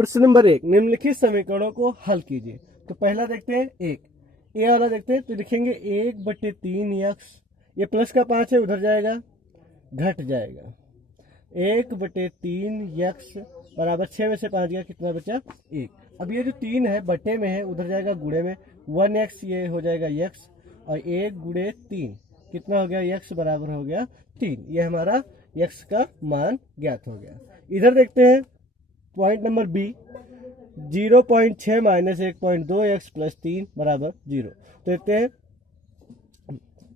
प्रश्न नंबर 1, निम्नलिखित समीकरणों को हल कीजिए। तो पहला देखते हैं एक, ए वाला देखते हैं। तो लिखेंगे 1/3 x, ये प्लस का 5 है, उधर जाएगा घट जाएगा। 1/3 x बराबर 6 में से 5 गया, कितना बचा 1। अब ये जो 3 है बटे में है, उधर जाएगा गुणे में। 1x ये हो जाएगा x, और 1 गुणे 3 कितना हो गया, x बराबर हो गया 3। ये हमारा x का मान ज्ञात हो गया। इधर देखते हैं point number B, 0.6 minus 1.2x plus 3 बराबर 0। तो देखते हैं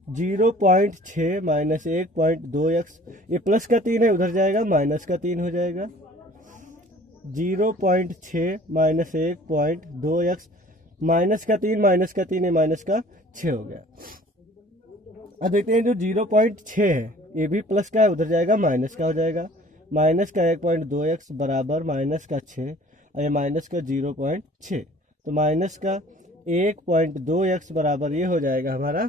0.6 माइनस 1.2x, ये प्लस का 3 है, उधर जाएगा माइनस का 3 हो जाएगा। 0.6 माइनस 1.2x, माइनस का 3 है, माइनस का 6 हो गया। अब देखते हैं जो 0.6 है ये भी प्लस का है, उधर जाएगा माइनस का हो जाएगा। माइनस का 1.2x बराबर माइनस का 6, और ये माइनस का 0.6। तो माइनस का 1.2x बराबर ये हो जाएगा हमारा,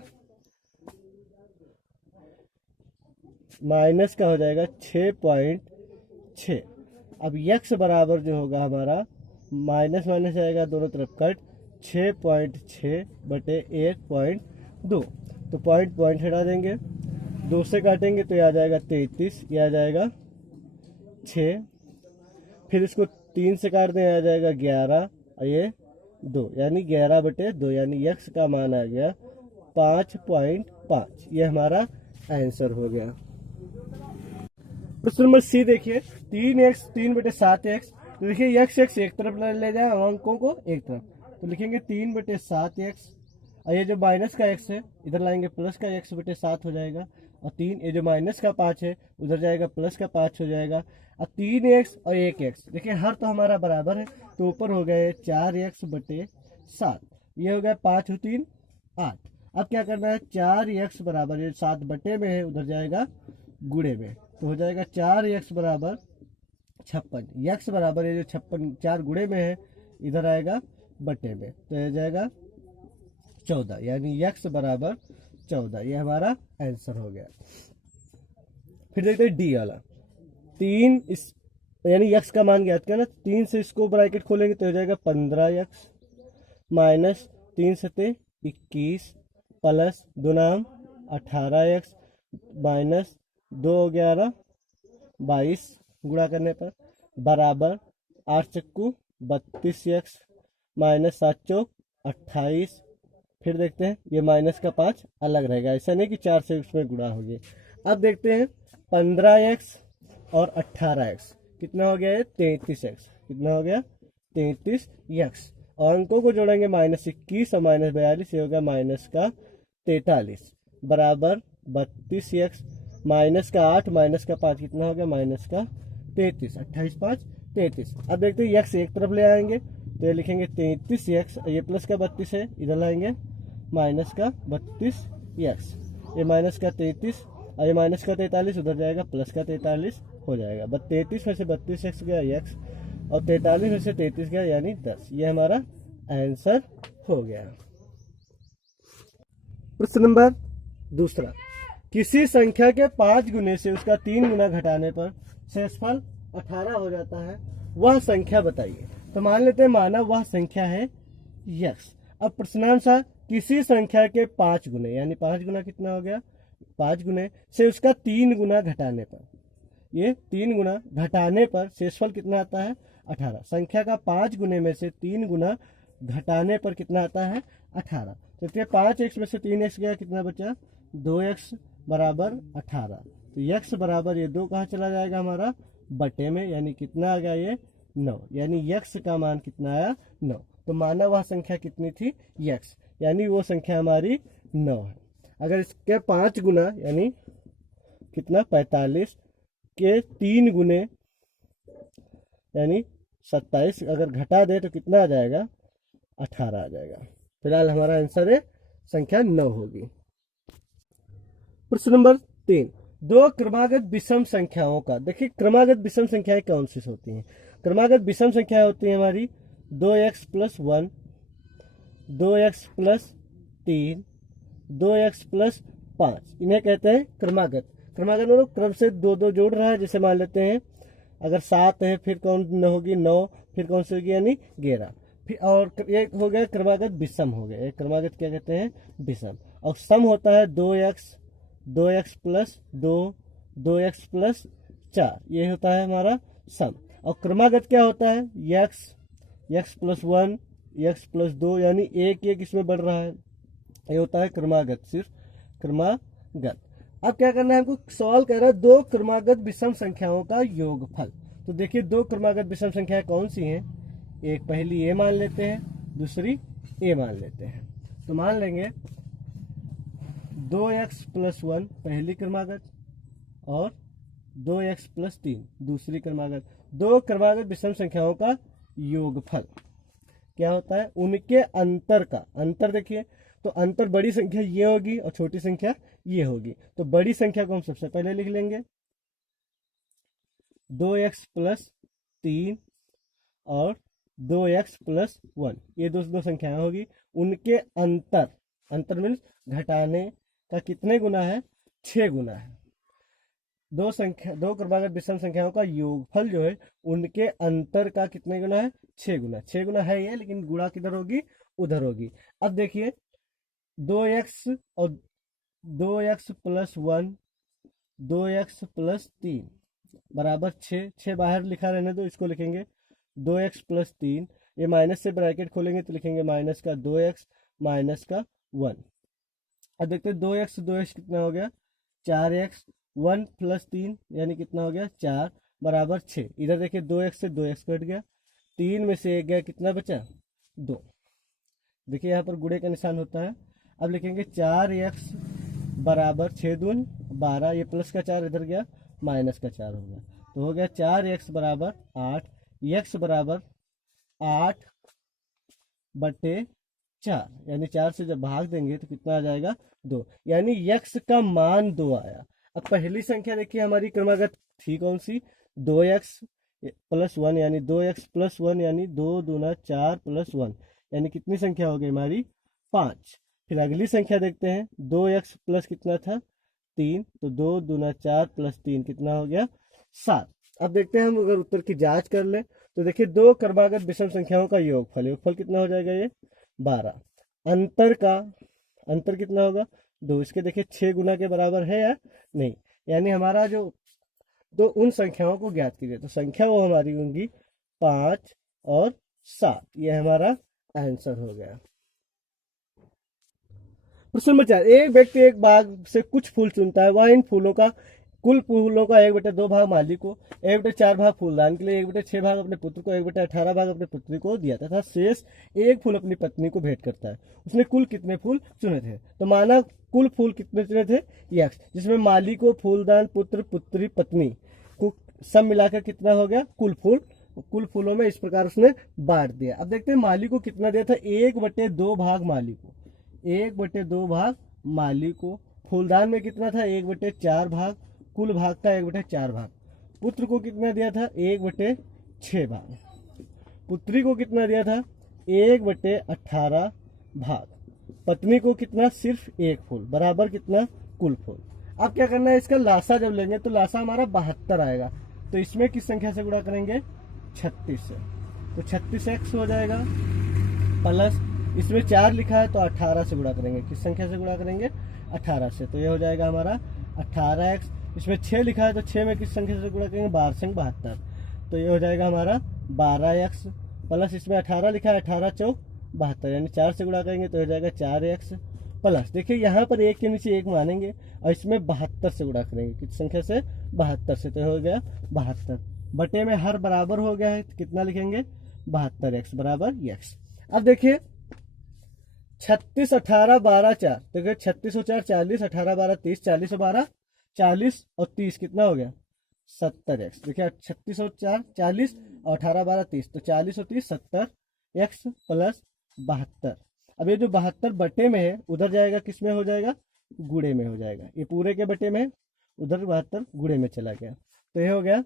माइनस का हो जाएगा 6.6। अब x बराबर जो होगा हमारा, माइनस माइनस आएगा दोनों तरफ कट, 6.6 बटे 1.2। तो पॉइंट हटा देंगे, 2 से काटेंगे तो ये आ जाएगा 33, ये आ जाएगा 6। फिर इसको 3 से काट दें, आ जाएगा 11, और ये 2, यानी 11/2, यानी x का मान आ गया 5.5। ये हमारा आंसर हो गया। प्रश्न नंबर सी देखिए, 3x 3/7x। तो देखिए x एक तरफ ले जाए, अंकों को एक तरफ। तो लिखेंगे 3/7x, और ये जो माइनस का x है इधर लाएंगे, प्लस का x/7 हो जाएगा। और 3, ये जो माइनस का 5 है उधर जाएगा, प्लस का 5 हो जाएगा। और 3x और 1x, देखिए हर तो हमारा बराबर है, तो ऊपर हो गए 4x/7, ये हो गया 5 और 3 8। अब क्या करना है, 4x बराबर, ये 7 बटे में है, उधर जाएगा गुणे में, तो हो जाएगा 4x बराबर 56। x बराबर ये जो 56 4 गुणे में है, इधर आएगा बटे में, तो ये जाएगा 14, यानी x बराबर 14। ये हमारा आंसर हो गया। फिर देखते हैं डी वाला, 3 इस यानी x का मान ज्ञात किया ना, 3 से इसको ब्रैकेट खोलेंगे तो हो जाएगा 15x माइनस 3 सते 21 प्लस 2 नाम 18x माइनस 2 11 22 गुणा करने पर बराबर 8 चक्कू 32x माइनस 7 चौक 28। फिर देखते हैं ये माइनस का 5 अलग रहेगा, ऐसा नहीं कि 4 से उसमें गुणा हो गया। अब देखते हैं 15x और 18x कितना हो गया, ये 33x, कितना हो गया 33x। और अंकों को जोड़ेंगे, -21 और -42, ये हो गया माइनस का 43 बराबर 32x, माइनस का 8 माइनस का 5 कितना हो गया, माइनस का 33। 28 5 33। अब देखते हैं x एक तरफ ले आएंगे, तो ये लिखेंगे 33x, ये प्लस का 32 है, इधर लाएंगे माइनस का 32x, ये माइनस का 33, और ये माइनस का 43, उधर जाएगा प्लस का 43 हो जाएगा। 33 में से 32x गया x, और 43 में से 33 गया, यानी 10। ये हमारा आंसर हो गया। प्रश्न नंबर दूसरा, किसी संख्या के 5 गुने से उसका 3 गुना घटाने पर शेषफल 18 हो जाता है, वह संख्या बताइए। तो मान लेते हैं, माना वह संख्या है x। अब प्रश्नानुसार किसी संख्या के 5 गुने, यानी 5 गुना कितना हो गया, 5 गुने से उसका 3 गुना घटाने पर, ये 3 गुना घटाने पर शेषफल कितना आता है, 18। संख्या का 5 गुने में से 3 गुना घटाने पर कितना आता है, 18। तो 5x में से 3x गया, कितना बचा 2x बराबर 18। तो x बराबर ये 2 कहाँ चला जाएगा हमारा, बटे में, यानी कितना आ गया ये 9, यानी x का मान कितना आया 9। तो माना वह संख्या कितनी थी, x, यानी वो संख्या हमारी 9 है। अगर इसके 5 गुना यानी कितना 45 के 3 गुने यानी 27 अगर घटा दे तो कितना आ जाएगा, 18 आ जाएगा। फिलहाल हमारा आंसर है संख्या 9 होगी। प्रश्न नंबर 3, 2 क्रमागत विषम संख्याओं का, देखिए क्रमागत विषम संख्याएं कौन सी होती हैं। क्रमागत विषम संख्याएं होती हैं हमारी 2x + 1, 2x + 3, 2x + 5, इन्हें कहते हैं क्रमागत। क्रमागत मतलब क्रम से 2 2 जोड़ रहा है, जैसे मान लेते हैं अगर 7 है फिर कौन न होगी 9, फिर कौन सी होगी यानी 11। फिर और एक हो गया क्रमागत विषम हो गया, एक क्रमागत क्या कहते हैं विषम। और सम होता है 2x, 2x plus 2, 2x plus 4, ये होता है हमारा सम। और क्रमागत क्या होता है x, x plus 1, x plus 2, यानी एक एक इसमें बढ़ रहा है, ये होता है क्रमागत, सिर्फ क्रमागत। अब क्या करना है हमको, सवाल कह रहा है दो क्रमागत विषम संख्याओं का योगफल। तो देखिए दो क्रमागत विषम संख्याएं कौन सी हैं, एक पहली ए मान लेते हैं, दूसरी ए मान लेते हैं। तो मान लेंगे 2x प्लस 1 पहली क्रमागत और 2x प्लस 3 दूसरी क्रमागत। दो क्रमागत विषम संख्याओं का योगफल क्या होता है, उनके अंतर का अंतर। देखिए तो अंतर बड़ी संख्या ये होगी और छोटी संख्या ये होगी। तो बड़ी संख्या को हम सबसे पहले लिख लेंगे 2x प्लस 3 और 2x प्लस 1, ये दो संख्याएं होगी। उनके अंतर, अंतर मीन्स घटाने का कितने गुना है, 6 गुना है। दो क्रमागत विषम संख्याओं का योगफल जो है उनके अंतर का कितने गुना है, 6 गुना। 6 गुना है ये, लेकिन गुणा किधर होगी, उधर होगी। अब देखिए 2x और 2x प्लस 1, 2x प्लस 3 बराबर 6, 6 बाहर लिखा रहने दो, इसको लिखेंगे 2x प्लस 3, ये माइनस से ब्रैकेट खोलेंगे तो लिखेंगे माइनस का 2x माइनस का 1। अब देखते हैं 2x 2x कितना हो गया, 4x, 1 प्लस 3 यानी कितना हो गया 4 बराबर 6। इधर देखिए 2x से 2x कट गया, 3 में से 1 गया, कितना बचा 2। देखिए यहाँ पर गुणे का निशान होता है। अब लिखेंगे 4x बराबर 6 दून 12, ये प्लस का 4 इधर गया, माइनस का 4 हो गया, तो हो गया 4x बराबर 8, x बराबर 8 बटे 4, यानी 4 से जब भाग देंगे तो कितना आ जाएगा 2, यानी x का मान 2 आया। अब पहली संख्या देखिए हमारी क्रमागत थी कौन सी, 2x प्लस 1, यानी 2x प्लस 1 यानी 2 दूना 4 प्लस 1, यानी कितनी संख्या हो गई हमारी 5। फिर अगली संख्या देखते हैं 2x प्लस कितना था 3, तो 2 दूना 4 प्लस 3 कितना हो गया 7। अब देखते हैं हम अगर उत्तर की जांच कर ले तो देखिए दो क्रमागत विषम संख्याओं का योगफल, योगफल कितना हो जाएगा ये 12। अंतर का अंतर कितना होगा 2, इसके देखिए 6 गुना के बराबर है या नहीं, यानी हमारा जो तो उन संख्याओं को ज्ञात कीजिए। तो संख्या वो हमारी होंगी 5 और 7, ये हमारा आंसर हो गया। प्रश्न नंबर 4, एक व्यक्ति एक बाग से कुछ फूल चुनता है, वह इन फूलों का कुल फूलों का 1/2 भाग मालिक को, 1/4 भाग फूलदान के लिए, 1/6 भाग अपने पुत्र को, 1/18 भाग अपने पुत्री को दिया तथा शेष एक फूल अपनी पत्नी को भेंट करता है। उसने कुल कितने फूल चुने थे, तो माना कुल फूल कितने चुने थे x, जिसमें मालिक को, फूलदान, पुत्र, पुत्री, पत्नी को सब मिलाकर कितना हो गया कुल फूल। कुल फूलों में इस प्रकार उसने बांट दिया। अब देखते हैं मालिक को कितना दिया था, 1/2 भाग मालिक को, 1/2 भाग मालिक को। फूलदान में कितना था 1/4 भाग, कुल भाग का 1/4 भाग। पुत्र को कितना दिया था 1/6 भाग, पुत्री को कितना दिया था 1/18 भाग, पत्नी को कितना सिर्फ 1 फूल बराबर कितना कुल फूल। अब क्या करना है, इसका लासा जब लेंगे तो लासा हमारा 72 आएगा, तो इसमें किस संख्या से गुणा करेंगे 36 से, तो 36x हो जाएगा प्लस इसमें 4 लिखा है तो 18 से गुणा करेंगे, किस संख्या से गुणा करेंगे 18 से, तो ये हो जाएगा हमारा 18x। इसमें 6 लिखा है तो 6 में किस संख्या से गुणा करेंगे 12 से 72, तो ये हो जाएगा हमारा 12x प्लस इसमें 18 लिखा है 18 चौक 72, यानी 4 से गुणा करेंगे तो हो जाएगा 4x प्लस। देखिए यहाँ पर 1 के नीचे 1 मानेंगे और इसमें 72 से गुणा करेंगे, किस संख्या से 72 से, तो हो गया 72 बटे में हर बराबर हो गया है तो कितना लिखेंगे 72x बराबर x। अब देखिए 36, 18, 12, 4, तो 36 और 4 40, 18, 12, 30, 40 और 12 40 और 30 कितना हो गया 70x। देखिए 36 और 4 40 और 18, 12, 30, तो 40 और 30 70x प्लस 72। अब ये जो 72 बटे में है उधर जाएगा किस में हो जाएगा गुणे में हो जाएगा, ये पूरे के बटे में उधर 72 गुणे में चला गया, तो ये हो गया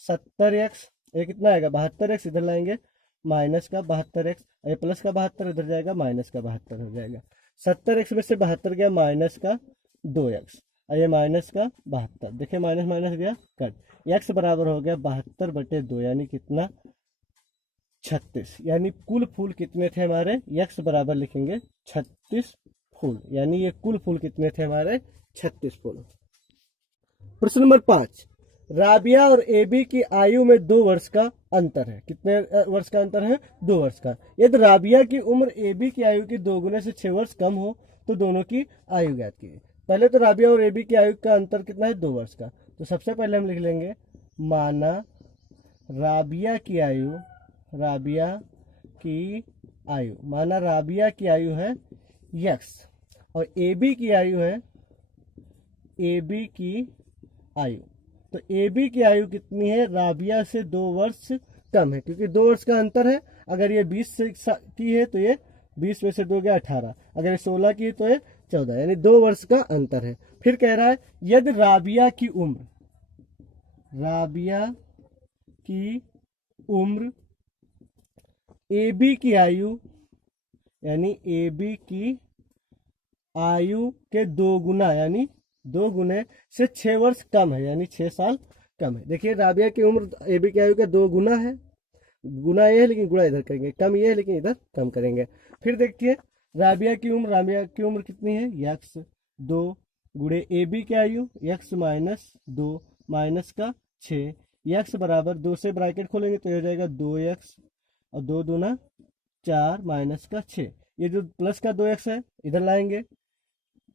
70x, ये कितना आएगा 72x, इधर लाएंगे माइनस का 72x, ये प्लस का 72 इधर जाएगा माइनस का 72 हो जाएगा। 70x में से 72 गया माइनस का 2x। और ये माइनस का 72। देखिए माइनस माइनस गया कट, x बराबर हो गया 72/2 यानी कितना 36। यानी कुल फूल कितने थे हमारे, x बराबर लिखेंगे 36 फूल, यानी ये कुल फूल कितने थे हमारे 36 फूल। प्रश्न नंबर 5, राबिया और एबी की आयु में 2 वर्ष का अंतर है। कितने वर्ष का अंतर है, 2 वर्ष का। यदि राबिया की उम्र एबी की आयु के 2 गुने से 6 वर्ष कम हो तो दोनों की आयु ज्ञात कीजिए। पहले तो राबिया और एबी की आयु का अंतर कितना है, 2 वर्ष का। तो सबसे पहले हम लिख लेंगे माना राबिया की आयु, राबिया की आयु, माना राबिया की आयु है x और एबी की आयु है, एबी की आयु। तो एबी की आयु कितनी है, राबिया से 2 वर्ष कम है, क्योंकि 2 वर्ष का अंतर है। अगर ये 20 की है तो ये 20 में से 2 गया 18, अगर ये 16 की है तो ये 14, यानी 2 वर्ष का अंतर है। फिर कह रहा है यदि राबिया की उम्र, राबिया की उम्र एबी की आयु, यानी एबी की आयु के 2 गुना, यानी 2 गुने से 6 वर्ष कम है, यानी 6 साल कम है। देखिए राबिया की उम्र एबी की आयु का 2 गुना है, गुना ये है लेकिन गुणा इधर करेंगे, कम ये है लेकिन इधर कम करेंगे। फिर देखिए राबिया की उम्र कितनी है, x 2 गुणे एबी की आयु x माइनस 2 माइनस का 6, x बराबर 2 से ब्रैकेट खोलेंगे तो हो जाएगा 2x और 2 दूना 4 माइनस का 6। ये जो प्लस का 2x है इधर लाएंगे,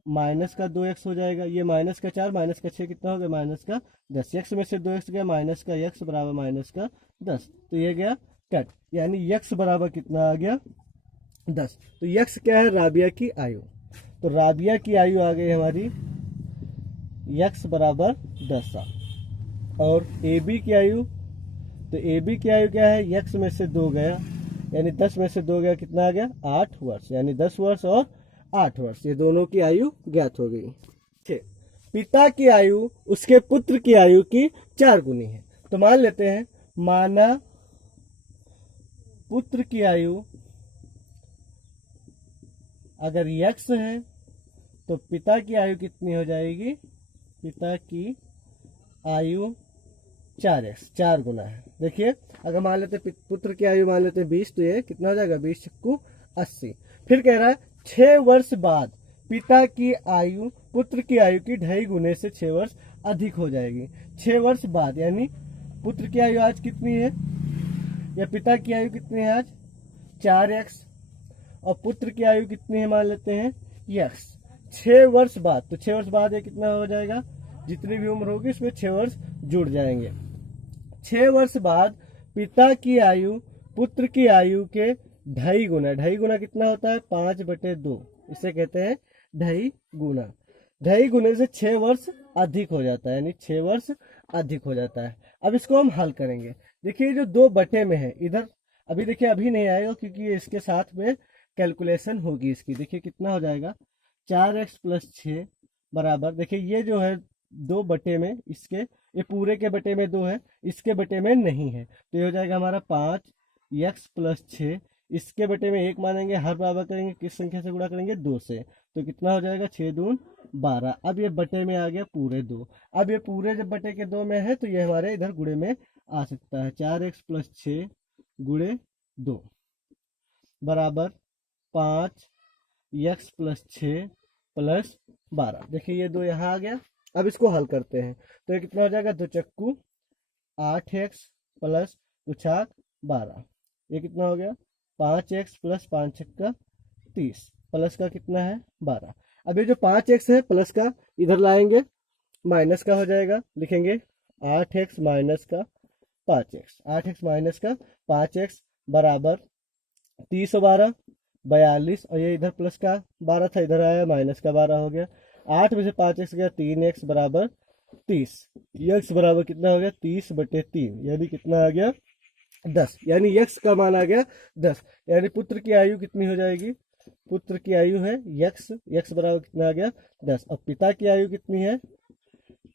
माइनस का 2x हो जाएगा, ये माइनस का 4 माइनस का 6 कितना हो गया, माइनस का 10। x में से 2x गया, माइनस का x बराबर माइनस का 10, तो ये गया कट, यानी x बराबर कितना आ गया 10। तो x क्या है, राबिया की आयु। तो राबिया की आयु आ गई हमारी x बराबर 10 साल। और AB की आयु, तो AB की आयु क्या है, x में से 2 गया, यानी 10 में से 2 गया, कितना आ गया 8 वर्ष, यानी 10 वर्ष और 8 वर्ष, ये दोनों की आयु ज्ञात हो गई। पिता की आयु उसके पुत्र की आयु की 4 गुनी है। तो मान लेते हैं, माना पुत्र की आयु अगर x है तो पिता की आयु कितनी हो जाएगी, पिता की आयु 4x, 4 गुना है। देखिए अगर मान लेते पुत्र की आयु मान लेते 20, तो ये कितना हो जाएगा 20 छक्कू 80। फिर कह रहा है 6 वर्ष बाद पिता की आयु पुत्र की आयु की 2.5 गुने से 6 वर्ष अधिक हो जाएगी। 6 वर्ष बाद, यानी पुत्र की आयु आज कितनी है, या पिता की आयु कितनी है आज 4x, और पुत्र की आयु कितनी है मान लेते हैं x। 6 वर्ष बाद, तो 6 वर्ष बाद ये कितना हो जाएगा, जितनी भी उम्र होगी इसमें 6 वर्ष जुड़ जाएंगे। 6 वर्ष बाद पिता की आयु पुत्र की आयु के 2.5 गुना, 2.5 गुना कितना होता है 5/2, इसे कहते हैं 2.5 गुना। 2.5 गुने से 6 वर्ष अधिक हो जाता है, यानी 6 वर्ष अधिक हो जाता है। अब इसको हम हल करेंगे। देखिए जो 2 बटे में है इधर, अभी देखिए अभी नहीं आएगा क्योंकि इसके साथ में कैलकुलेशन होगी इसकी। देखिए कितना हो जाएगा 4x + 6 बराबर, देखिए ये जो है 2 बटे में, इसके ये पूरे के बटे में 2 है, इसके बटे में नहीं है, तो ये हो जाएगा हमारा 5x + 6, इसके बटे में 1 मानेंगे, हर बराबर करेंगे, किस संख्या से गुणा करेंगे 2 से, तो कितना हो जाएगा 6 दून 12। अब ये बटे में आ गया पूरे 2। अब ये पूरे जब बटे के 2 में है तो ये हमारे इधर गुणे में आ सकता है, 4x + 6 गुणे 2 बराबर 5x + 6 + 12। देखिए ये 2 यहाँ आ गया। अब इसको हल करते हैं तो ये कितना हो जाएगा, 2 चक्कू 8x + 2 छाक 12, ये कितना हो गया 5x + 5 छक्का 30, प्लस का कितना है 12। अब ये जो 5x है प्लस का इधर लाएंगे, माइनस का हो जाएगा, लिखेंगे 8x - का 5x, 8x - का 5x बराबर 30 और 12 42, और ये इधर प्लस का 12 था, इधर आया माइनस का 12 हो गया। 8 में से 5x गया, 3x बराबर 30, x बराबर कितना हो गया 30/3, यानी कितना आ गया 10, यानी x का मान आ गया 10। यानी पुत्र की आयु कितनी हो जाएगी, पुत्र की आयु है x बराबर कितना आ गया 10, और पिता की आयु कितनी है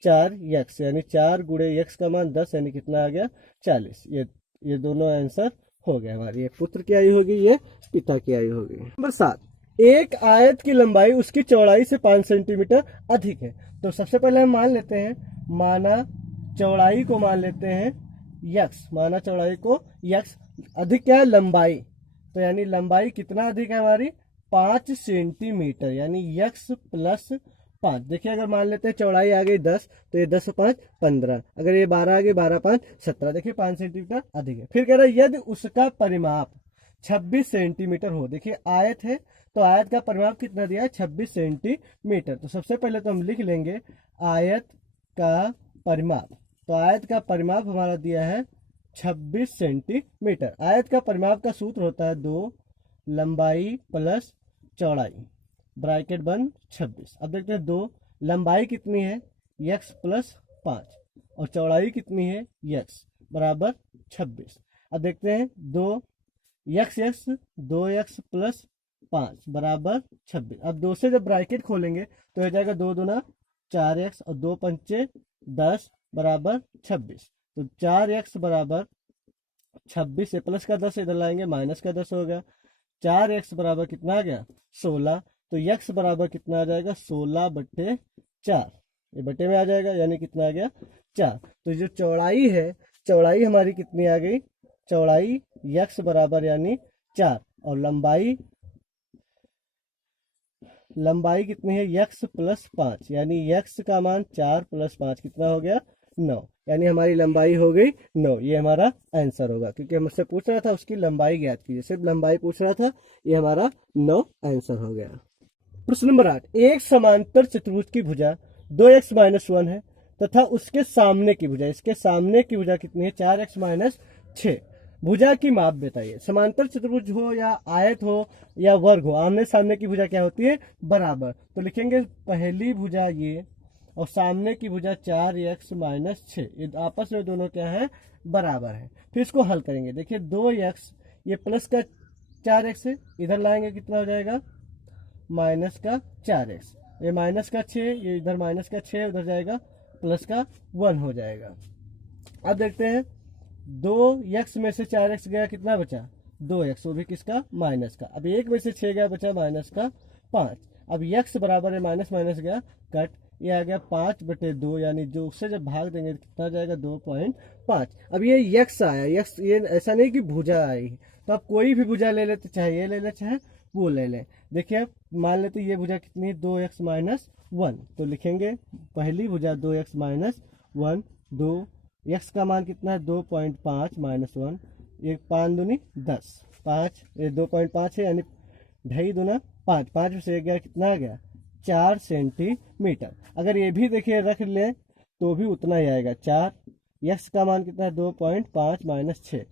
4x, यानी 4 गुणे x का मान 10, यानी कितना आ गया 40। ये दोनों आंसर हो गया हमारी, ये पुत्र की आयु होगी, ये पिता की आयु होगी। नंबर 7, एक आयत की लंबाई उसकी चौड़ाई से 5 सेंटीमीटर अधिक है। तो सबसे पहले हम मान लेते हैं, माना चौड़ाई को मान लेते हैं यक्स, माना चौड़ाई को यक्स, अधिक क्या है लंबाई, तो यानी लंबाई कितना अधिक है हमारी 5 सेंटीमीटर, यानी यक्स प्लस 5। देखिए अगर मान लेते हैं चौड़ाई आ गई 10, तो ये 10 और 5 15, अगर ये 12 आ गई 12 5 17, देखिए 5 सेंटीमीटर अधिक है। फिर कह रहा है यदि उसका परिमाप 26 सेंटीमीटर हो, देखिए आयत है तो आयत का परिमाप कितना दिया है 26 सेंटीमीटर। तो सबसे पहले तो हम लिख लेंगे आयत का परिमाप, तो आयत का परिमाप हमारा दिया है 26 सेंटीमीटर। आयत का परिमाप का सूत्र होता है 2 लंबाई प्लस चौड़ाई, ब्रैकेट बंद 26। अब देखते हैं 2 लंबाई कितनी है यक्स प्लस 5 और चौड़ाई कितनी है यक्स बराबर 26। अब देखते हैं 2 यक्स यक्स 2x प्लस 5 बराबर 26। अब 2 से जब ब्रैकेट खोलेंगे तो हो जाएगा 2 दूना 4x और 2 पंचे 10 बराबर 26। तो 4x बराबर 26 से प्लस का 10 इधर लाएंगे माइनस का 10 हो गया, 4x बराबर कितना आ गया 16। तो x बराबर कितना आ जाएगा 16/4, ये बटे में आ जाएगा यानी कितना आ गया 4। तो जो चौड़ाई है, चौड़ाई हमारी कितनी आ गई, चौड़ाई x बराबर यानी 4 और लंबाई कितनी है x प्लस 5, यानी x का मान 4 प्लस 5 कितना हो गया 9, यानी हमारी लंबाई हो गई 9। ये हमारा आंसर होगा, क्योंकि हमसे पूछ रहा था उसकी लंबाई ज्ञात कीजिए, सिर्फ लंबाई पूछ रहा था, ये हमारा 9 आंसर हो गया। प्रश्न नंबर 8, एक समांतर चतुर्भुज की भुजा 2x - 1 है तथा उसके सामने की भुजा, इसके सामने की भुजा कितनी है 4x - 6। भुजा की माप बताइए। समांतर चतुर्भुज हो या आयत हो या वर्ग हो, आमने सामने की भुजा क्या होती है बराबर। तो लिखेंगे पहली भुजा ये और सामने की भुजा 4x - 6, ये आपस में दोनों क्या है बराबर है। फिर इसको हल करेंगे, देखिए 2x ये प्लस का 4x है, इधर लाएंगे कितना हो जाएगा माइनस का 4x, ये माइनस का 6, ये इधर माइनस का 6 उधर जाएगा प्लस का 1 हो जाएगा। अब देखते हैं 2x में से 4x गया कितना बचा 2x, वो भी किसका माइनस का। अब 1 में से 6 गया बचा माइनस का 5। अब x बराबर है माइनस माइनस गया कट, ये आ गया 5/2, यानी जो उससे जब भाग देंगे कितना जाएगा 2.5। अब ये x आया, x ये ऐसा नहीं कि भुजा आई, तो आप कोई भी भुजा ले लेते, चाहे ये ले ले चाहे वो ले लें। देखिए मान लेते ये भुजा कितनी है 2x - 1, तो लिखेंगे पहली भुजा 2x - 1, 2 x का मान कितना है 2.5 - 1, ये 5 दूनी 10, 5 ये 2.5 है, यानी 2.5 दूना 5, 5 में से एक गया कितना आ गया 4 सेंटीमीटर। अगर ये भी देखिए रख लें तो भी उतना ही आएगा 4, x का मान कितना है 2.5 - 6,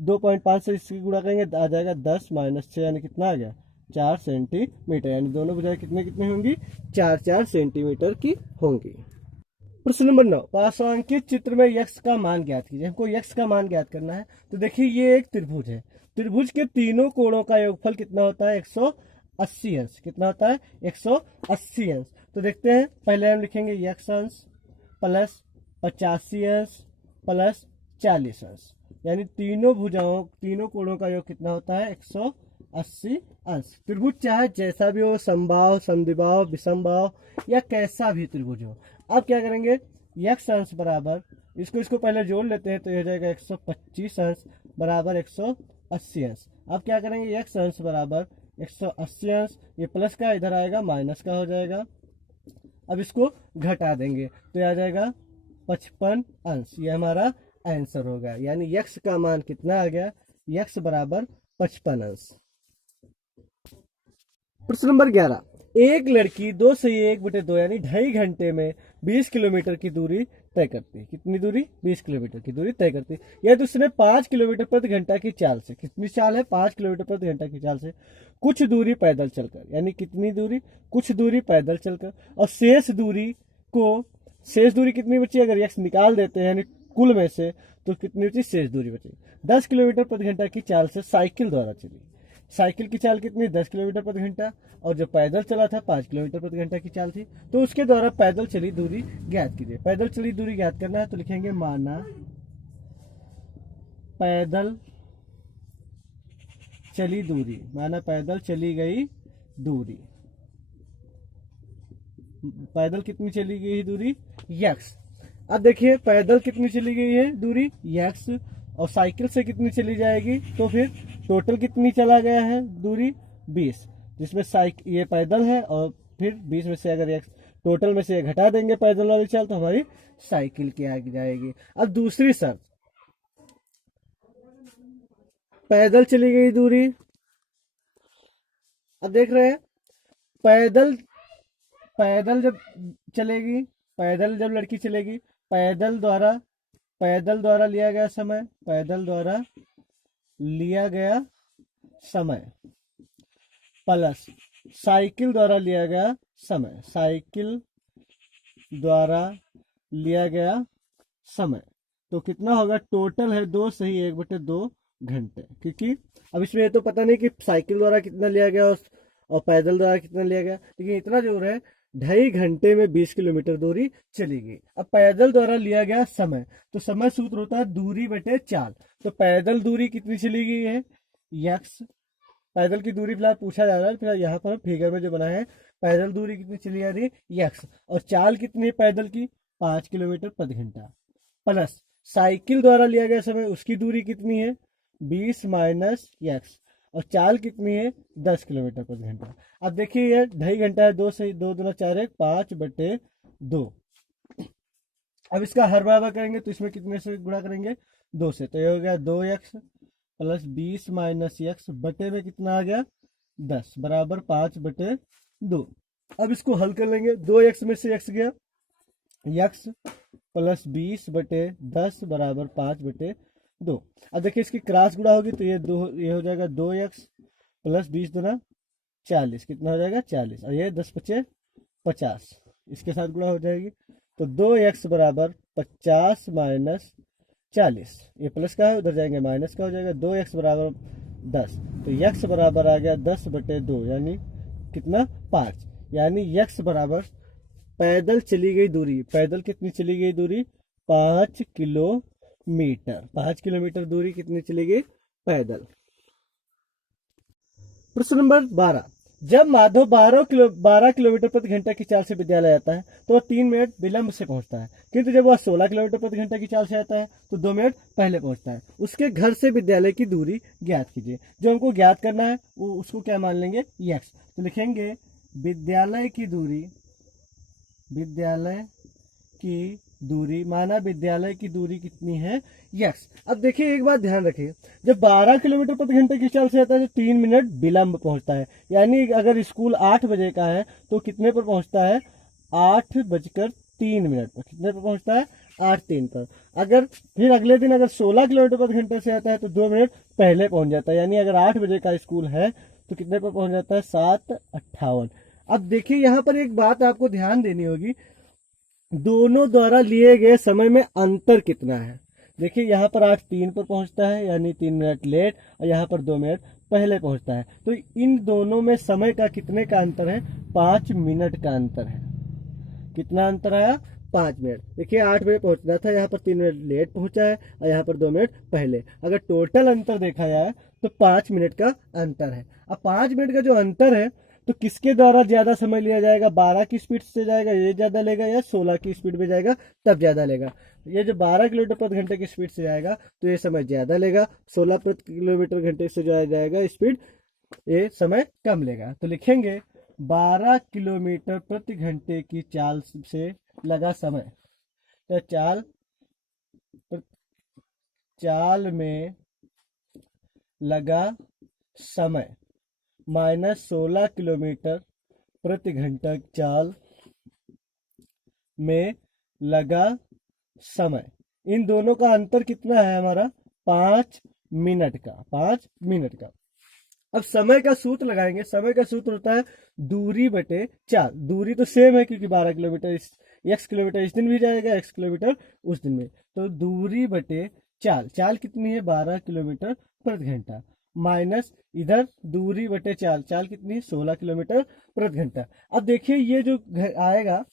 2.5 से इसकी गुणा करेंगे आ जाएगा 10 - 6, यानी कितना आ गया 4 सेंटीमीटर, यानी दोनों भुजाएं कितने कितने होंगी 4 सेंटीमीटर की होंगी। प्रश्न नंबर 9, पार्श्वांकित चित्र में यक्स का मान ज्ञात कीजिए। हमको यक्स का मान ज्ञात करना है। तो देखिए ये एक त्रिभुज है, त्रिभुज के तीनों कोणों का योगफल कितना होता है 180 अंश, कितना होता है 180 अंश। तो देखते हैं, पहले हम लिखेंगे यक्स अंश प्लस 85 अंश प्लस 40 अंश, यानी तीनों भुजाओं तीनों कोणों का योग कितना होता है 180 अंश। त्रिभुज चाहे जैसा भी हो, समबाहु समद्विबाहु विषमबाहु या कैसा भी त्रिभुज हो। अब क्या करेंगे यक्स अंश बराबर इसको पहले जोड़ लेते हैं, तो ये हो जाएगा 125 अंश बराबर 180 अंश। अब क्या करेंगे यक्स अंश बराबर 180 अंश, ये प्लस का इधर आएगा माइनस का हो जाएगा। अब इसको घटा देंगे तो ये आ जाएगा 55 अंश, ये हमारा आंसर होगा, यानी यक्स का मान कितना आ गया यक्स बराबर 55 अंश। प्रश्न नंबर 11, एक लड़की 2 से 1/2 यानी 2.5 घंटे में 20 किलोमीटर की दूरी तय करती है। कितनी दूरी 20 किलोमीटर की दूरी तय करती है। यह तो उसने 5 किलोमीटर प्रति घंटा की चाल से, कितनी चाल है 5 किलोमीटर प्रति घंटा की चाल से कुछ दूरी पैदल चलकर, यानी कितनी दूरी कुछ दूरी पैदल चलकर, और शेष दूरी कितनी बची अगर यक्स निकाल देते हैं यानी कुल में से, तो कितनी बची शेष दूरी बची 10 किलोमीटर प्रति घंटा की चाल से साइकिल द्वारा चली। साइकिल की चाल कितनी 10 किलोमीटर प्रति घंटा, और जो पैदल चला था 5 किलोमीटर प्रति घंटा की चाल थी, तो उसके द्वारा पैदल चली दूरी ज्ञात कीजिए। पैदल चली दूरी ज्ञात करना है तो लिखेंगे माना पैदल चली दूरी, माना पैदल चली गई दूरी, पैदल कितनी चली गई है दूरी यक्स। अब देखिए पैदल कितनी चली गई है दूरी यक्स, और साइकिल से कितनी चली जाएगी, तो फिर टोटल कितनी चला गया है दूरी 20, जिसमें ये पैदल है और फिर 20 में से अगर यक्स टोटल में से घटा देंगे पैदल वाली चाल तो हमारी साइकिल की आ जाएगी। अब दूसरी शर्त, पैदल चली गई दूरी, अब देख रहे हैं पैदल पैदल जब चलेगी, पैदल जब लड़की चलेगी, पैदल द्वारा लिया गया समय, पैदल द्वारा लिया गया समय प्लस साइकिल द्वारा लिया गया समय, साइकिल द्वारा लिया गया समय, तो कितना होगा, टोटल है 2 सही 1/2 घंटे। क्योंकि अब इसमें ये तो पता नहीं कि साइकिल द्वारा कितना लिया गया और पैदल द्वारा कितना लिया गया, लेकिन इतना जरूर है 2.5 घंटे में 20 किलोमीटर दूरी चली गई। अब पैदल द्वारा लिया गया समय, तो समय सूत्र होता है दूरी बटे चाल, तो पैदल दूरी कितनी चली गई है यक्स, पैदल की दूरी फिलहाल पूछा जा रहा है, फिलहाल यहाँ पर फिगर में जो बना है पैदल दूरी कितनी चली जा रही है यक्स, और चाल कितनी है पैदल की 5 किलोमीटर प्रति घंटा, प्लस साइकिल द्वारा लिया गया समय उसकी दूरी कितनी है 20 माइनस यक्स, और चाल कितनी है 10 किलोमीटर प्रति घंटा। अब देखिए ये 2.5 घंटा है, 2 सही 2 दूना 4 1 5/2। अब इसका हर बराबर करेंगे तो इसमें कितने से गुणा करेंगे 2 से, तो ये हो गया 2x प्लस 20 माइनस यक्स बटे में कितना आ गया 10 बराबर 5/2। अब इसको हल कर लेंगे, 2x में से x गया, यक्स प्लस 20/10 बराबर 5/2। अब देखिए इसकी क्रॉस गुणा होगी तो ये हो जाएगा 2x प्लस 20 दूना 40, कितना हो जाएगा 40, और ये 10×5 = 50, इसके साथ गुणा हो जाएगी, तो 2x बराबर 50 माइनस 40, ये प्लस का है उधर जाएंगे माइनस का हो जाएगा, 2x बराबर 10, तो x बराबर आ गया 10/2 यानी कितना 5, यानी x बराबर पैदल चली गई दूरी, पैदल कितनी चली गई दूरी 5 किलोमीटर, 5 किलोमीटर दूरी कितनी चली गई पैदल। प्रश्न नंबर 12, जब माधव 12 किलोमीटर प्रति घंटा की चाल से विद्यालय आता है तो वह 3 मिनट विलंब से पहुंचता है, किंतु जब वह 16 किलोमीटर प्रति घंटा की चाल से आता है तो 2 मिनट पहले पहुंचता है। उसके घर से विद्यालय की दूरी ज्ञात कीजिए। जो हमको ज्ञात करना है वो उसको क्या मान लेंगे यक्स, तो लिखेंगे विद्यालय की दूरी माना विद्यालय की दूरी कितनी है यक्स। अब देखिए एक बात ध्यान रखिए, जब 12 किलोमीटर प्रति घंटे की चाल से आता है तो 3 मिनट विलंब पहुंचता है, यानी अगर स्कूल 8 बजे का है तो कितने पर पहुंचता है 8:03 पर, कितने पर पहुंचता है 8:03 पर। अगर फिर अगले दिन अगर 16 किलोमीटर प्रति घंटे से आता है तो 2 मिनट पहले पहुंच जाता है, यानी अगर 8 बजे का स्कूल है तो कितने पर पहुंच जाता है 7:58। अब देखिए यहाँ पर एक बात आपको ध्यान देनी होगी, दोनों द्वारा लिए गए समय में अंतर कितना है। देखिए यहाँ पर 8:03 पर पहुंचता है यानी 3 मिनट लेट, और यहाँ पर 2 मिनट पहले पहुंचता है, तो इन दोनों में समय का कितने का अंतर है 5 मिनट का अंतर है। कितना अंतर आया 5 मिनट। देखिए 8 बजे पहुंचना था, यहाँ पर 3 मिनट लेट पहुंचा है और यहाँ पर 2 मिनट पहले। अगर टोटल अंतर देखा जाए तो 5 मिनट का अंतर है। अब 5 मिनट का जो अंतर है तो किसके द्वारा ज्यादा समय लिया जाएगा, 12 की स्पीड से जाएगा ये ज्यादा लेगा, या 16 की स्पीड में जाएगा तब ज्यादा लेगा। ये जो 12 किलोमीटर प्रति घंटे की स्पीड से जाएगा तो ये समय ज्यादा लेगा, 16 प्रति किलोमीटर घंटे से जाएगा स्पीड ये समय कम लेगा। तो लिखेंगे 12 किलोमीटर प्रति घंटे की चाल से लगा समय, तो चाल में लगा समय माइनस 16 किलोमीटर प्रति घंटा चाल में लगा समय, इन दोनों का अंतर कितना है हमारा 5 मिनट का, 5 मिनट का। अब समय का सूत्र लगाएंगे, समय का सूत्र होता है दूरी बटे चाल। दूरी तो सेम है क्योंकि 12 किलोमीटर x किलोमीटर इस दिन भी जाएगा, x किलोमीटर उस दिन में, तो दूरी बटे चाल, चाल कितनी है 12 किलोमीटर प्रति घंटा, माइनस इधर दूरी बटे चाल, चाल कितनी है 16 किलोमीटर प्रति घंटा। अब देखिए ये जो आएगा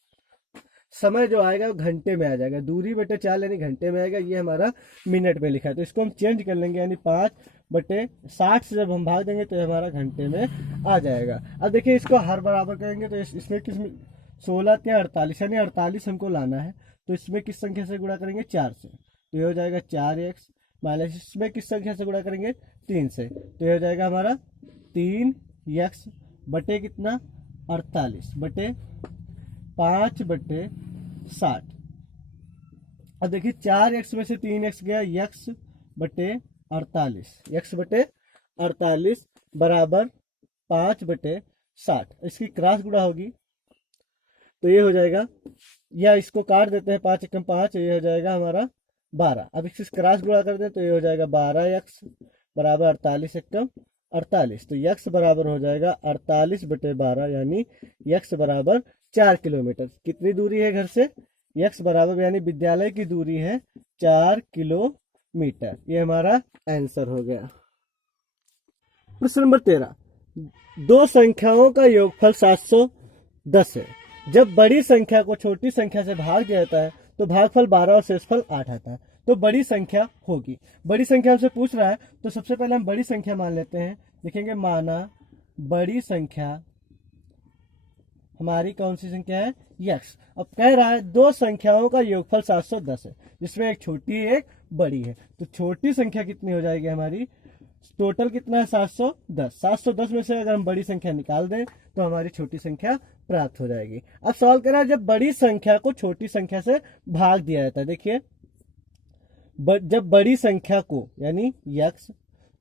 समय जो आएगा वो घंटे में आ जाएगा, दूरी बटे चाल यानी घंटे में आएगा, ये हमारा मिनट में लिखा है, तो इसको हम चेंज कर लेंगे, यानी 5 बटे 60 से जब हम भाग देंगे तो ये हमारा घंटे में आ जाएगा। अब देखिए इसको हर बराबर करेंगे तो इसमें किस 16 या 48 यानी 48 हमको लाना है, तो इसमें किस संख्या से गुणा करेंगे 4 से, तो ये हो जाएगा 4x माइनस इसमें किस संख्या से गुणा करेंगे 3 से, तो ये हो जाएगा हमारा 3x बटे कितना 48 बटे 5 बटे 60। अब देखिए 4x में से 3x गया, x बटे 48, x बटे 48 बराबर 5 बटे 60। इसकी क्रॉस गुणा होगी तो ये हो जाएगा, या इसको काट देते हैं 5 एकम 5, ये हो जाएगा हमारा 12। अब इसकी क्रॉस गुणा कर दें तो ये हो जाएगा 12x बराबर 48 एकम 48, तो x बराबर हो जाएगा 48 बटे 12 यानी x बराबर 4 किलोमीटर। कितनी दूरी है घर से, x बराबर यानी विद्यालय की दूरी है 4 किलोमीटर। ये हमारा आंसर हो गया। प्रश्न नंबर 13, दो संख्याओं का योगफल 710 है। जब बड़ी संख्या को छोटी संख्या से भाग दिया जाता है तो भागफल 12 और शेषफल 8 आता है, तो बड़ी संख्या होगी। बड़ी संख्या हमसे पूछ रहा है तो सबसे पहले हम बड़ी संख्या मान लेते हैं। लिखेंगे माना बड़ी संख्या हमारी कौन सी संख्या है, x। अब कह रहा है दो संख्याओं का योगफल 710 है, जिसमें एक छोटी है एक बड़ी है, तो छोटी संख्या कितनी हो जाएगी हमारी, टोटल कितना है 710। 710 में से अगर हम बड़ी संख्या निकाल दें तो हमारी छोटी संख्या प्राप्त हो जाएगी। अब सवाल कर रहा है जब बड़ी संख्या को छोटी संख्या से भाग दिया जाता है, देखिए जब बड़ी संख्या को यानी x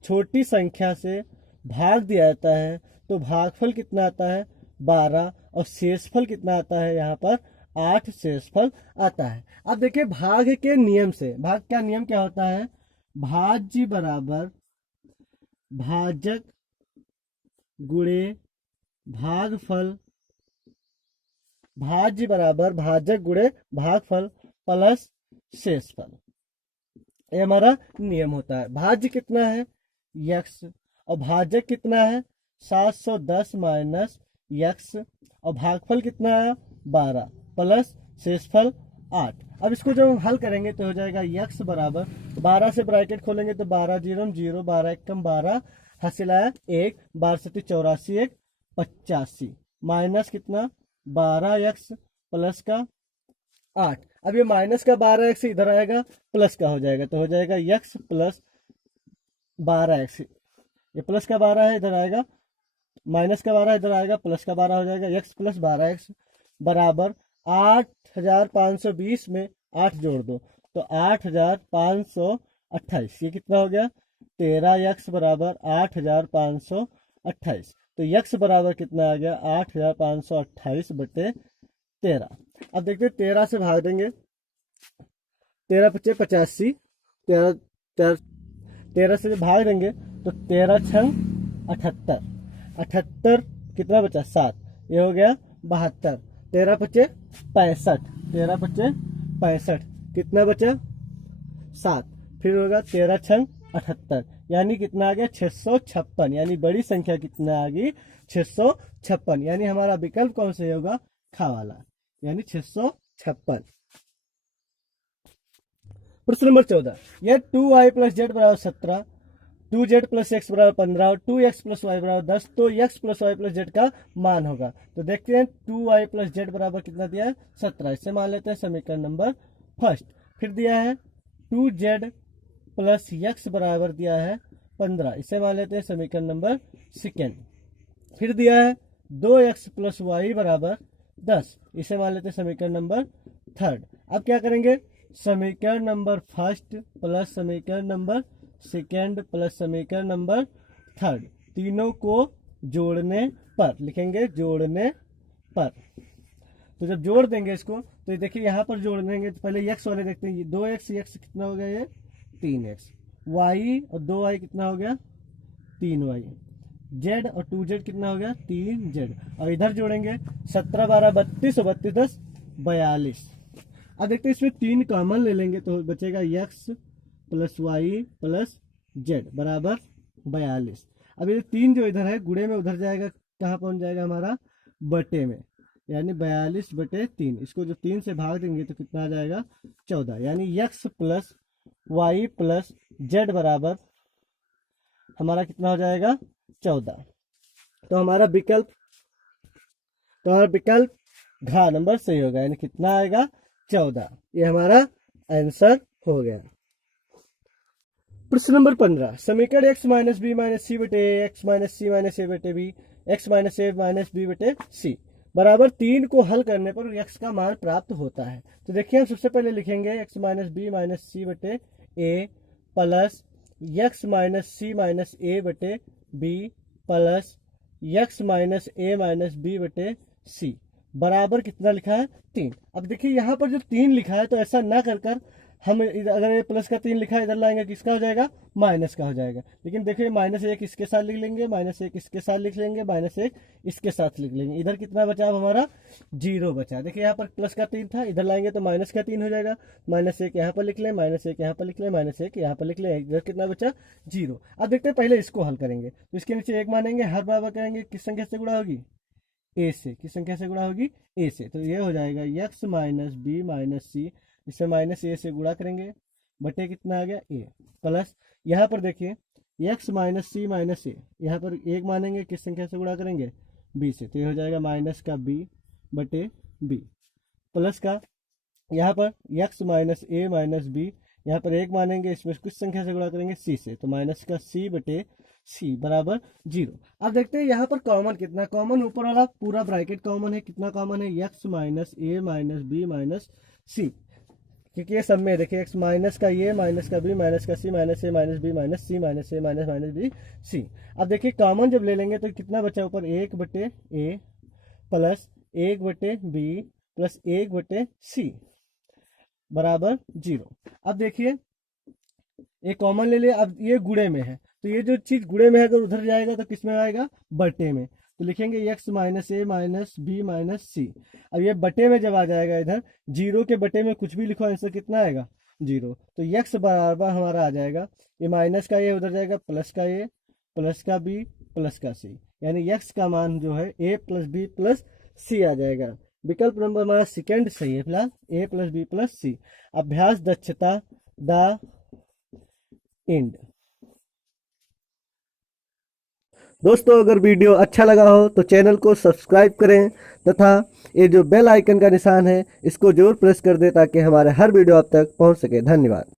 छोटी संख्या से भाग दिया जाता है तो भागफल कितना आता है 12 और शेषफल कितना आता है यहाँ पर 8 शेषफल आता है। अब देखिए भाग के नियम से, भाग का नियम क्या होता है, भाज्य बराबर भाजक गुणे भागफल, भाज्य बराबर भाजक गुणे भागफल प्लस शेषफल, ये हमारा नियम होता है। भाज्य कितना है x और भाजक कितना है 710 माइनस x और भागफल कितना है 12 प्लस शेषफल 8। अब इसको जब हम हल करेंगे तो हो जाएगा x बराबर 12 से ब्रैकेट खोलेंगे तो 12 0 0 12 एकम 12 हासिल आया 1 12 84 1 85 माइनस कितना 12x प्लस का 8। अब ये माइनस का 12x इधर आएगा प्लस का हो जाएगा, तो हो जाएगा x प्लस 12x, ये प्लस का 12 है इधर आएगा, माइनस का 12 इधर आएगा, प्लस का 12 हो जाएगा, x प्लस 12x बराबर 8520 में 8 जोड़ दो तो 8528, ये कितना हो गया 13x बराबर 8528, तो x बराबर कितना आ गया 8528 बटे 13। अब देखते हैं 13 से भाग देंगे, 13 पच्चे 85, 13 से भाग देंगे तो 13 छंग 78, 78 कितना बचा 7, ये हो गया 72, 13 पच्चे 65, 13 पच्चे 65 कितना बचा 7, फिर होगा 13 छंग 78 यानी कितना आ गया 656, यानी बड़ी संख्या कितना आ गई 656, यानी हमारा विकल्प कौन सा होगा खा वाला, यानी 656। प्रश्न नंबर 14, यह 2y प्लस जेड बराबर 17, 2z प्लस एक्स बराबर 15 और 2x प्लस वाई बराबर 10, तो x plus Y plus Z का मान होगा। तो देखते हैं 2y प्लस जेड बराबर कितना दिया है 17, इससे मान लेते हैं समीकरण नंबर फर्स्ट। फिर दिया है 2z प्लस x बराबर दिया है 15, इसे मान लेते हैं समीकरण नंबर सेकेंड। फिर दिया है 2x प्लस वाई बराबर 10, इसे मान लेते हैं समीकरण नंबर थर्ड। अब क्या करेंगे, समीकरण नंबर फर्स्ट प्लस समीकरण नंबर सेकेंड प्लस समीकरण नंबर थर्ड, तीनों को जोड़ने पर लिखेंगे, जोड़ने पर। तो जब जोड़ देंगे इसको तो देखिए यहाँ पर जोड़ देंगे तो पहले x वाले देखते हैं, 2x x कितना हो गया ये 3x, y और 2y कितना हो गया 3y, z और 2z कितना हो गया 3z, और इधर जोड़ेंगे 17 12 32 और 32 10 42। अब देखते हैं इसमें 3 कॉमन ले लेंगे तो बचेगा x plus Y plus Z बराबर 42। अब ये 3 जो इधर है गुणे में उधर जाएगा, कहाँ पहुंच जाएगा हमारा बटे में, यानी 42 बटे 3, इसको जो 3 से भाग देंगे तो कितना आ जाएगा 14, यानी x plus Y plus Z बराबर हमारा कितना हो जाएगा 14। तो हमारा विकल्प घ नंबर सही होगा, यानी कितना आएगा 14। ये हमारा आंसर हो गया। प्रश्न नंबर 15, समीकरण x माइनस बी माइनस सी बटे एक्स माइनस सी माइनस ए बटे बी एक्स माइनस ए माइनस बी बटे सी बराबर 3 को हल करने पर x का मान प्राप्त होता है। तो देखिए हम सबसे पहले लिखेंगे x माइनस बी माइनस सी बटे ए प्लस एक्स माइनस सी माइनस ए बटे बी प्लस एक्स माइनस ए माइनस बी बटे सी बराबर कितना लिखा है 3। अब देखिए यहाँ पर जो 3 लिखा है, तो ऐसा ना कर हम अगर ये प्लस का 3 लिखा है इधर लाएंगे, किसका हो जाएगा माइनस का हो जाएगा। लेकिन देखिए -1 इसके साथ लिख लेंगे, -1 इसके साथ लिख लेंगे, -1 इसके साथ लिख लेंगे। इधर कितना बचा अब हमारा 0 बचा। देखिए यहाँ पर प्लस का 3 था, इधर लाएंगे तो माइनस का 3 हो जाएगा। -1 यहाँ पर लिख लें, -1 यहाँ पर लिख लें, -1 यहाँ पर लिख लें, इधर कितना बचा 0। अब देखते हैं पहले इसको हल करेंगे। तो इसके नीचे 1 मानेंगे, हर बराबर करेंगे, किस संख्या से गुणा होगी ए से। किस संख्या से गुणा होगी ए से। तो ये हो जाएगा x माइनस बी माइनस सी, इसे माइनस ए से गुणा करेंगे, बटे कितना आ गया ए प्लस यहाँ पर देखिए x माइनस सी माइनस ए, यहाँ पर 1 मानेंगे, किस संख्या से गुणा करेंगे b से। तो ये हो जाएगा माइनस का b बटे b प्लस का यहाँ पर x माइनस ए माइनस बी, यहाँ पर 1 मानेंगे, इसमें कुछ संख्या से गुणा करेंगे c से। तो माइनस का c बटे c बराबर 0। अब देखते हैं यहाँ पर कॉमन कितना, कॉमन ऊपर वाला पूरा ब्रैकेट कॉमन है। कितना कॉमन है x माइनस ए माइनस बी माइनस सी, क्योंकि ये सब में देखिए x माइनस का ए माइनस का बी माइनस का सी माइनस ए माइनस बी माइनस सी माइनस ए माइनस माइनस बी सी। अब देखिए कॉमन जब ले लेंगे तो कितना बचा ऊपर 1 बटे ए प्लस 1 बटे बी प्लस 1 बटे सी बराबर 0। अब देखिए ये कॉमन ले लिया, अब ये गुणे में है, तो ये जो चीज गुणे में है अगर उधर जाएगा तो किस में आएगा बटे में। तो लिखेंगे x माइनस ए माइनस बी माइनस सी। अब ये बटे में जब आ जाएगा इधर 0 के बटे में कुछ भी लिखो, आंसर कितना आएगा 0। तो x बराबर हमारा आ जाएगा, ये माइनस का ए उधर जाएगा, प्लस का ए प्लस का बी प्लस का सी, यानी x का मान जो है a प्लस बी प्लस सी आ जाएगा। विकल्प नंबर हमारा सेकंड सही है, फिलहाल a प्लस बी प्लस सी। अभ्यास दक्षता द एंड। दोस्तों अगर वीडियो अच्छा लगा हो तो चैनल को सब्सक्राइब करें तथा ये जो बेल आइकन का निशान है इसको जरूर प्रेस कर दें ताकि हमारे हर वीडियो आप तक पहुंच सके। धन्यवाद।